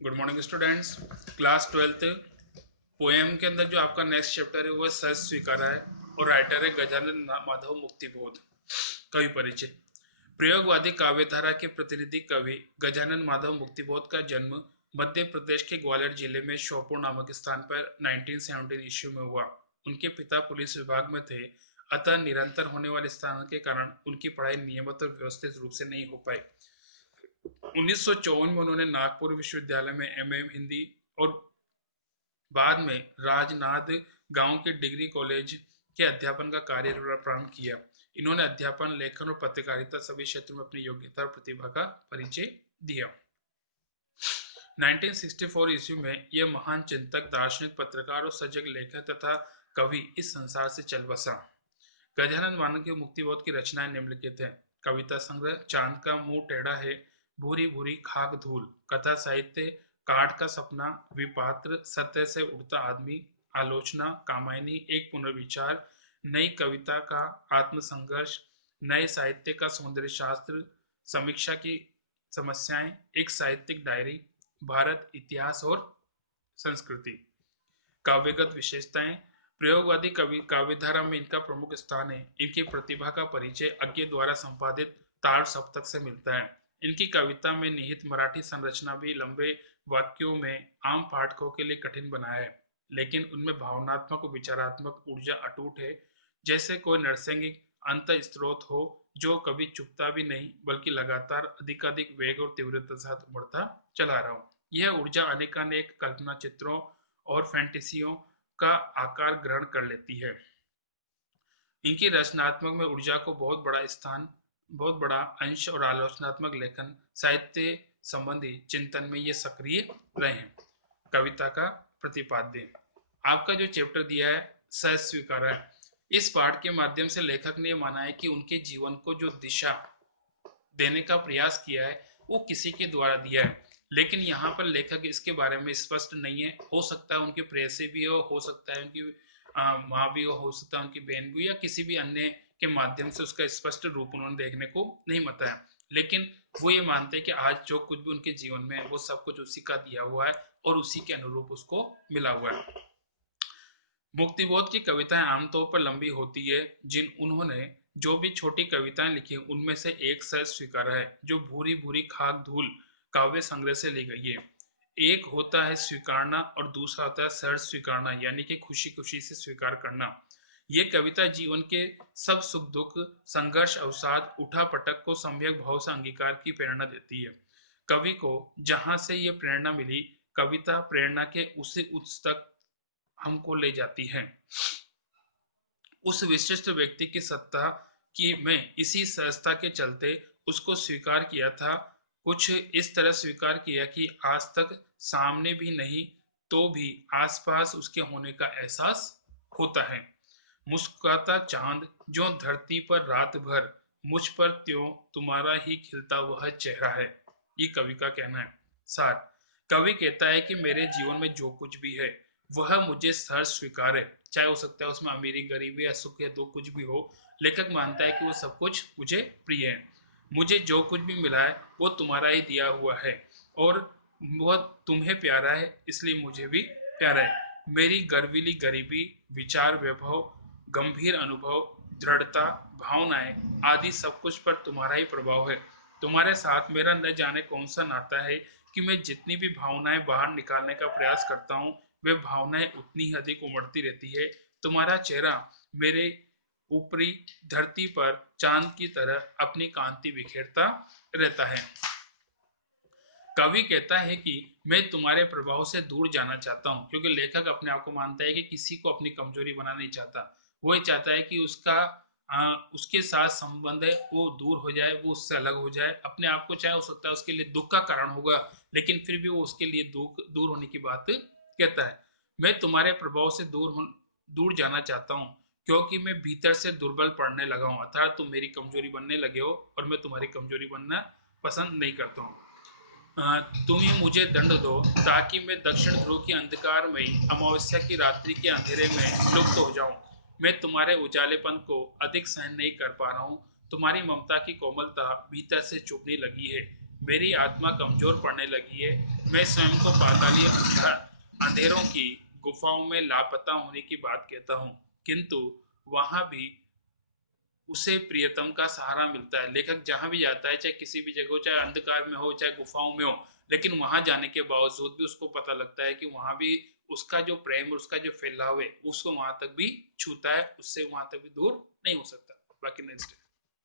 Good morning students. Class 12th poem के अंदर जो आपका नेक्स्ट चैप्टर है वो है सच स्वीकारा है और राइटर है गजानन माधव मुक्तिबोध। कवि परिचय। प्रयोगवादी काव्यधारा के प्रतिनिधि कवि गजानन माधव मुक्तिबोध का जन्म मध्य प्रदेश के ग्वालियर जिले में श्योपुर नामक स्थान पर 1917 ईस्वी में हुआ। उनके पिता पुलिस विभाग में थे, अतः निरंतर होने वाले स्थान के कारण उनकी पढ़ाई नियमित और व्यवस्थित रूप से नहीं हो पाई। 1954 में उन्होंने नागपुर विश्वविद्यालय में एमए हिंदी और बाद में राजनांद गांव के डिग्री कॉलेज के अध्यापन का कार्य प्रारंभ किया। इन्होंने अध्यापन, लेखन और पत्रकारिता सभी क्षेत्रों में अपनी योग्यता और प्रतिभा का परिचय दिया। 1964 ईस्वी में यह महान चिंतक, दार्शनिक, पत्रकार और सजग लेखक तथा कवि इस संसार से चल बसा। गजानन माधव के मुक्तिबोध की रचनाएं निम्नलिखित हैं। कविता संग्रह चांद का मुंह टेढ़ा है, भूरी भूरी खाक धूल। कथा साहित्य काट का सपना, विपात्र, सत्य से उड़ता आदमी, आलोचना, कामायनी, एक पुनर्विचार, नई कविता का आत्मसंघर्ष, नए साहित्य का सौंदर्य शास्त्र, समीक्षा की समस्याएं, एक साहित्यिक डायरी, भारत, इतिहास और संस्कृति। काव्यगत विशेषताएं। प्रयोगवादी कवि काव्यधारा में इनका प्रमुख स्थान है। इनकी प्रतिभा का परिचय अज्ञे द्वारा संपादित तार सप्तक से मिलता है। इनकी कविता में निहित मराठी संरचना भी लंबे वाक्यों में आम पाठकों के लिए कठिन बनाया है, लेकिन उनमें भावनात्मक और विचारात्मक ऊर्जा अटूट है, जैसे कोई नरसंगिक अंत स्रोत हो जो कभी चुपता भी नहीं बल्कि लगातार अधिकाधिक वेग और तीव्रता के साथ उमड़ता चला रहा हो। यह ऊर्जा अनेकानेक कल्पना चित्रों और फैंटेसियों का आकार ग्रहण कर लेती है। इनकी रचनात्मक में ऊर्जा को बहुत बड़ा अंश और आलोचनात्मक लेखन, साहित्य संबंधी चिंतन में ये सक्रिय रहे हैं। कविता का प्रतिपाद्य। आपका जो चैप्टर दिया है सह स्वीकार है, इस पाठ के माध्यम से लेखक ने माना है कि उनके जीवन को जो दिशा देने का प्रयास किया है वो किसी के द्वारा दिया है, लेकिन यहाँ पर लेखक इसके बारे में स्पष्ट नहीं है। हो सकता है उनके प्रेयसी भी हो सकता है उनकी माँ भी हो सकता है उनकी बहन भी, या किसी भी अन्य के माध्यम से उसका स्पष्ट रूप उन्होंने देखने को नहीं बताया, लेकिन वो ये मानते हैं कि आज जो कुछ भी उनके जीवन में है वो सब कुछ उसी का दिया हुआ है और उसी के अनुरूप उसको मिला हुआ है। मुक्तिबोध की कविताएं आमतौर पर लंबी होती है। जिन उन्होंने जो भी छोटी कविताएं लिखी उनमें से एक सह स्वीकारा है, जो भूरी भूरी खाक धूल काव्य संग्रह से ली गई है। एक होता है स्वीकारना और दूसरा होता है सहर्ष स्वीकारना, यानी कि खुशी खुशी से स्वीकार करना। ये कविता जीवन के सब सुख दुख, संघर्ष, अवसाद, उठा पटक को सम्यक भाव से अंगीकार की प्रेरणा देती है। कवि को जहां से ये प्रेरणा मिली, कविता प्रेरणा के उसी उत्स तक हमको ले जाती है। उस विशिष्ट व्यक्ति की सत्ता की मैं इसी सहजता के चलते उसको स्वीकार किया था। कुछ इस तरह स्वीकार किया कि आज तक सामने भी नहीं तो भी आसपास उसके होने का एहसास होता है। मुस्कुराता चांद जो धरती पर रात भर, मुझ पर त्यों तुम्हारा ही खिलता वह चेहरा है। ये कवि का कहना है। सार। कवि कहता है कि मेरे जीवन में जो कुछ भी है वह मुझे सहर्ष स्वीकार है, चाहे हो सकता है उसमें अमीरी, गरीबी या सुख या दुख कुछ भी हो। लेखक मानता है कि वो सब कुछ मुझे प्रिय है। मुझे जो कुछ भी मिला है वो तुम्हारा ही दिया हुआ है और वह तुम्हें प्यारा है, इसलिए मुझे भी प्यारा है। मेरी गर्वीली गरीबी, विचार वैभव, गंभीर अनुभव, दृढ़ता, भावनाएं आदि सब कुछ पर तुम्हारा ही प्रभाव है। तुम्हारे साथ मेरा न जाने कौन सा नाता है कि मैं जितनी भी भावनाएं बाहर निकालने का प्रयास करता हूँ वे भावनाएं उतनी ही अधिक उमड़ती रहती है। तुम्हारा चेहरा मेरे ऊपरी धरती पर चांद की तरह अपनी कांति बिखेरता रहता है। कवि कहता है कि मैं तुम्हारे प्रभाव से दूर जाना चाहता हूं, क्योंकि लेखक अपने आप को मानता है कि किसी को अपनी कमजोरी बनाना नहीं चाहता। वो ये चाहता है कि उसके साथ संबंध है वो दूर हो जाए, वो उससे अलग हो जाए। अपने आप को, चाहे हो सकता है उसके लिए दुख का कारण होगा, लेकिन फिर भी वो उसके लिए दूर होने की बात कहता है। मैं तुम्हारे प्रभाव से दूर जाना चाहता हूँ क्योंकि मैं भीतर से दुर्बल पड़ने लगा हूँ, अर्थात तुम मेरी कमजोरी बनने लगे हो और मैं तुम्हारी कमजोरी बनना पसंद नहीं करता हूँ। तुम ही मुझे दंड दो ताकि मैं दक्षिण ध्रुव की अंधकारमयी अमावस्या की रात्रि के अंधेरे में लुप्त हो जाऊं। मैं तुम्हारे उजालेपन को अधिक सहन नहीं कर पा रहा हूं। तुम्हारी ममता की कोमलता भीतर से चुभने लगी है। मेरी आत्मा कमजोर पड़ने लगी है। मैं स्वयं को पातालीय अंधेरों की गुफाओं में लापता होने की बात कहता हूँ, किंतु वहां भी उसे प्रियतम का सहारा मिलता है। लेखक जहां भी जाता है, चाहे किसी भी जगह हो, चाहे अंधकार में हो, चाहे गुफाओं में हो, लेकिन वहां जाने के बावजूद भी उसको पता लगता है कि वहां भी उसका जो प्रेम और उसका जो फैलाव है उसको वहां तक भी छूता है, उससे वहां तक भी दूर नहीं हो सकता। बाकी नेक्स्ट